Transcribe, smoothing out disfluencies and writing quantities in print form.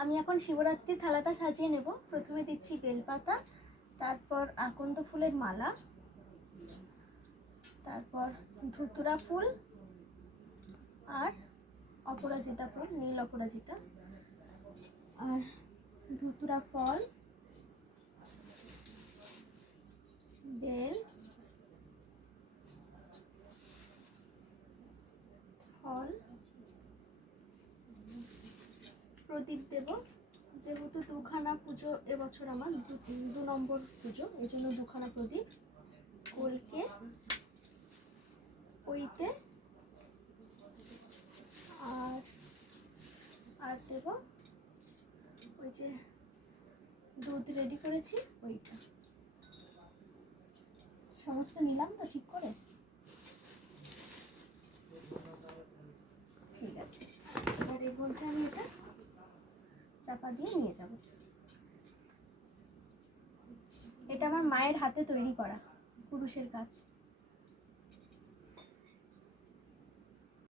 আমি এখন শিবরাত্রির থালাটা সাজিয়ে নেব। প্রথমে দিচ্ছি বেলপাতা, তারপর আকন্দ ফুলের মালা, তারপর ধুতুরা ফুল আর অপরাজিতা ফুল, নীল অপরাজিতা, আর ধুতুরা ফল, বেল, ফল, প্রদীপ দেব। যেহেতু দুখানা পুজো এবছর আমার, 2 নম্বর পুজো, এই জন্য 2খানা প্রদীপ কলকে ওইতে, আর আর দেব ওই যে দুধ রেডি করেছি ওইটা। সমস্ত নিলাম তো ঠিক করে? ঠিক আছে, এবার এর মধ্যে আমি এটা চাপা দিয়ে নিয়ে যাব। এটা আমার মায়ের হাতে তৈরি করা কুরুশের কাজ।